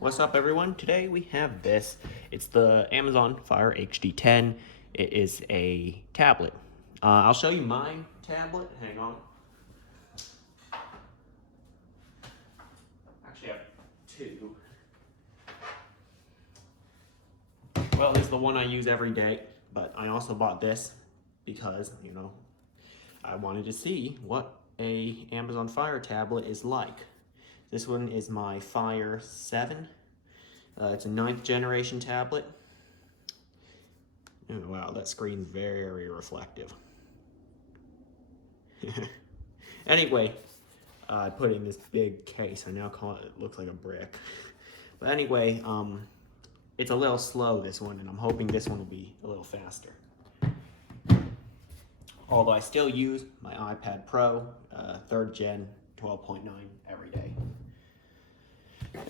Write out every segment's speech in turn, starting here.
What's up, everyone? Today we have this. It's the Amazon Fire HD10. It is a tablet. I'll show you my tablet. Hang on. Actually, I have two. Well, this is the one I use every day, but I also bought this because, I wanted to see what a Amazon Fire tablet is like. This one is my Fire 7. It's a 9th generation tablet. Oh, wow, that screen's very reflective. Anyway, I put it in this big case. I now call it looks like a brick. But anyway, it's a little slow, this one, and I'm hoping this one will be a little faster. Although I still use my iPad Pro, 3rd gen, 12.9 every day.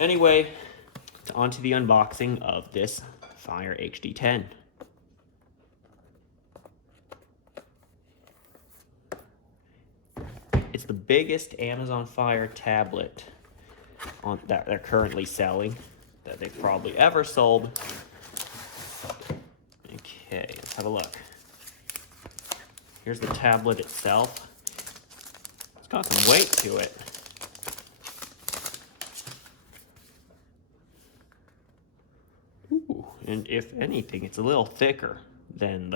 Anyway, on to the unboxing of this Fire HD10. It's the biggest Amazon Fire tablet that they're currently selling, that they've probably ever sold. Okay, let's have a look. Here's the tablet itself. It's got some weight to it. Ooh, and if anything, it's a little thicker than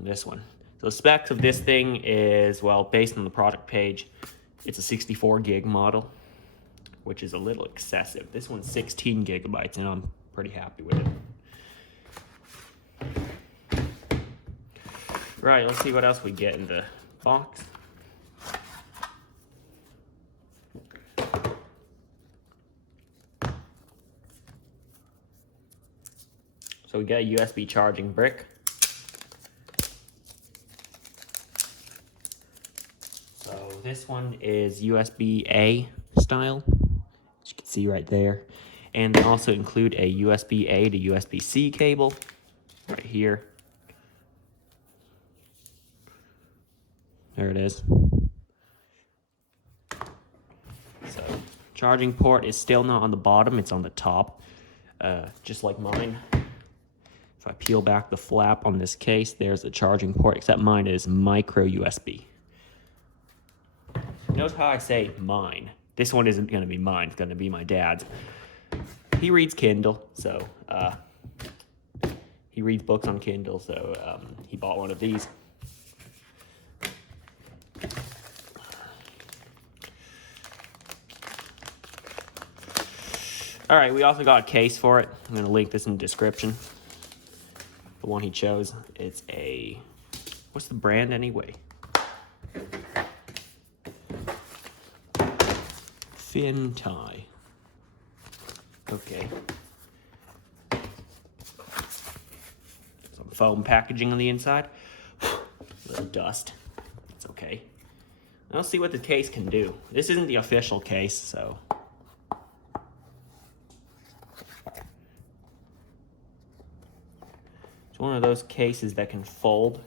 this one. So the specs of this thing is, well, based on the product page, it's a 64 gig model, which is a little excessive. This one's 16 gigabytes, and I'm pretty happy with it. Right, let's see what else we get in the box. So we got a USB charging brick. So this one is USB-A style, as you can see right there. And they also include a USB-A to USB-C cable right here. There it is. So charging port is still not on the bottom, it's on the top, just like mine. If I peel back the flap on this case, there's the charging port, except mine is micro USB. Notice how I say mine. This one isn't going to be mine, it's going to be my dad's. He reads Kindle, so he reads books on Kindle, so he bought one of these. All right, we also got a case for it. I'm going to link this in the description. The one he chose, it's a, what's the brand anyway? FINTIE. Okay. Some foam packaging on the inside. A little dust. It's okay. Let's see what the case can do. This isn't the official case, so. It's one of those cases that can fold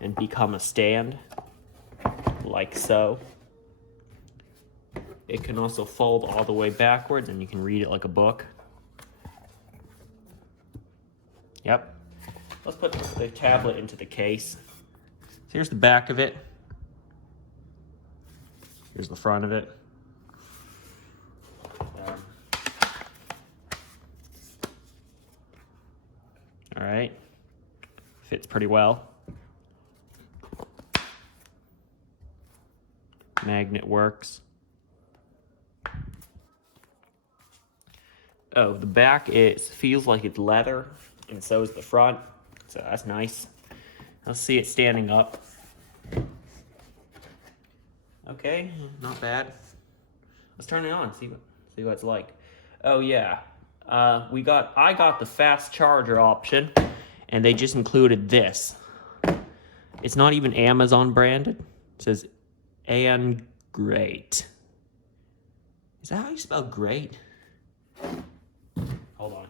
and become a stand, like so. It can also fold all the way backwards, and you can read it like a book. Yep. Let's put the tablet into the case. So here's the back of it. Here's the front of it. All right. Fits pretty well. Magnet works. Oh, the back feels like it's leather, and so is the front, so that's nice. Let's see it standing up. Okay, not bad. Let's turn it on, see what it's like. Oh yeah, I got the fast charger option, and they just included this. It's not even Amazon branded. It says "and great." Is that how you spell great? Hold on.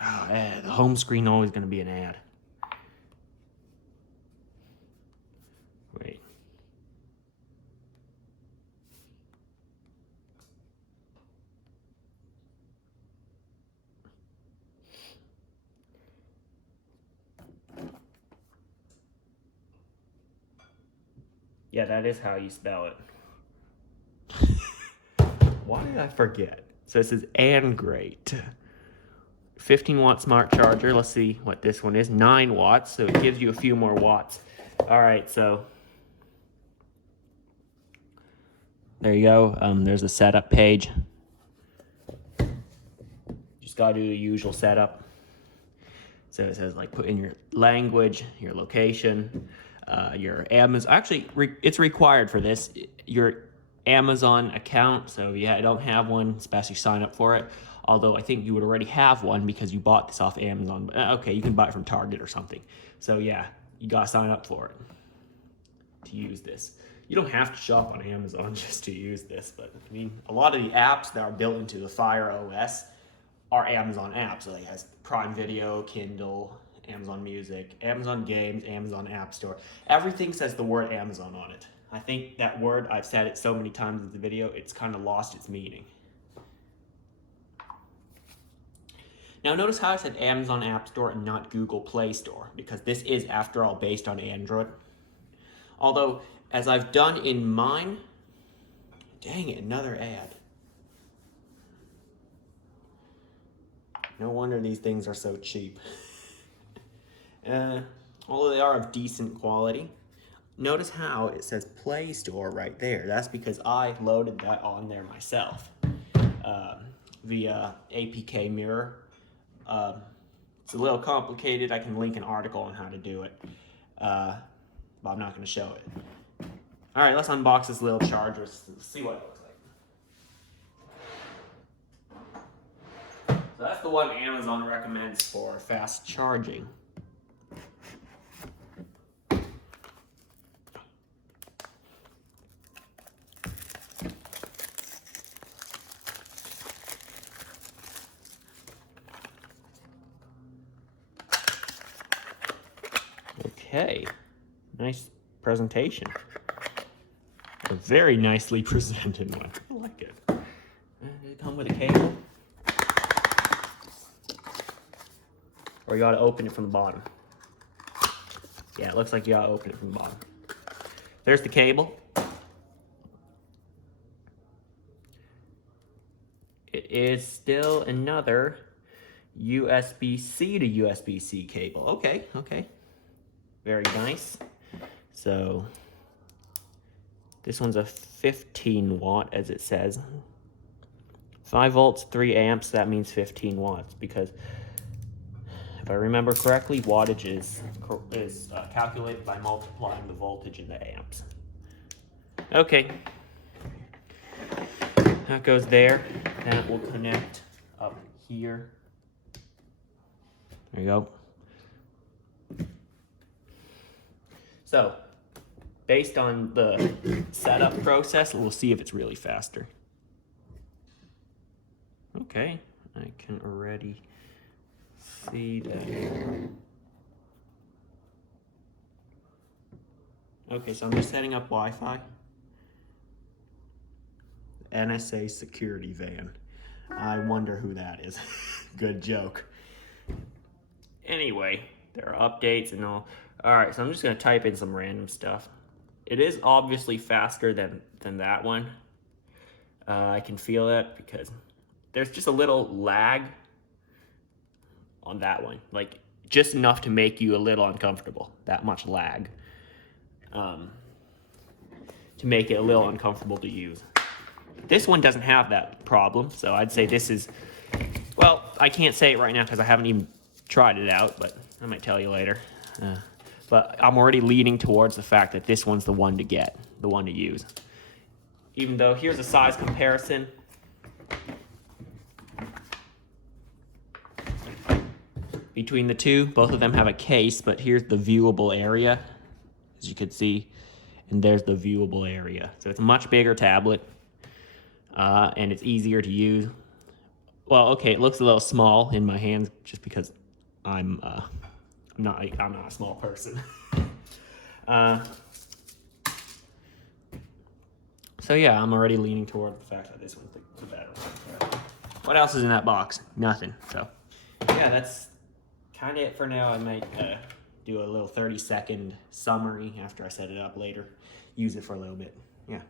Oh, yeah, the home screen always going to be an ad. Wait. Yeah, that is how you spell it. Why did I forget? So this is Great. 15 watt smart charger. Let's see what this one is. 9 watts, so it gives you a few more watts. All right, so there you go. There's a setup page. Just gotta do the usual setup. So it says like put in your language, your location, your Amazon. Actually, it's required for this. Your Amazon account. So if you don't have one, it's best you sign up for it. Although I think you would already have one because you bought this off Amazon. Okay, you can buy it from Target or something. So yeah, you gotta sign up for it to use this. You don't have to shop on Amazon just to use this, but I mean, a lot of the apps that are built into the Fire OS are Amazon apps. So like has Prime Video, Kindle, Amazon Music, Amazon Games, Amazon App Store. Everything says the word Amazon on it. I think that word, I've said it so many times in the video, it's kind of lost its meaning. Now notice how I said Amazon App Store and not Google Play Store, because this is, after all, based on Android. Although, as I've done in mine, dang it, another ad. No wonder these things are so cheap. Although they are of decent quality. Notice how it says Play Store right there. That's because I loaded that on there myself via APK Mirror. It's a little complicated. I can link an article on how to do it, but I'm not going to show it. All right, let's unbox this little charger. See what it looks like. So that's the one Amazon recommends for fast charging. Okay, nice presentation. A very nicely presented one. I like it. Did it come with a cable? Or you gotta open it from the bottom? Yeah, it looks like you gotta open it from the bottom. There's the cable. It is still another USB-C to USB-C cable. Okay. Very nice. So this one's a 15 watt, as it says. 5 volts, 3 amps, that means 15 watts, because if I remember correctly, wattage is calculated by multiplying the voltage in the amps. Okay. That goes there. That will connect up here. There you go. So, based on the setup process, we'll see if it's really faster. Okay, I can already see that. Okay, so I'm just setting up Wi-Fi. NSA security van. I wonder who that is. Good joke. Anyway, there are updates and all. Alright, so I'm just going to type in some random stuff. It is obviously faster than that one. I can feel that because there's just a little lag on that one. Like, just enough to make you a little uncomfortable. That much lag. To make it a little uncomfortable to use. This one doesn't have that problem, so I'd say this is... Well, I can't say it right now because I haven't even tried it out, but I might tell you later. But I'm already leaning towards the fact that this one's the one to get, the one to use. Even though, here's a size comparison. Between the two, both of them have a case, but here's the viewable area, as you can see. And there's the viewable area. So it's a much bigger tablet, and it's easier to use. Well, okay, it looks a little small in my hands just because I'm not a small person. So yeah, I'm already leaning toward the fact that this one's the better one. What else is in that box? Nothing. So yeah, that's kind of it for now. I might do a little 30-second summary after I set it up later. Use it for a little bit. Yeah.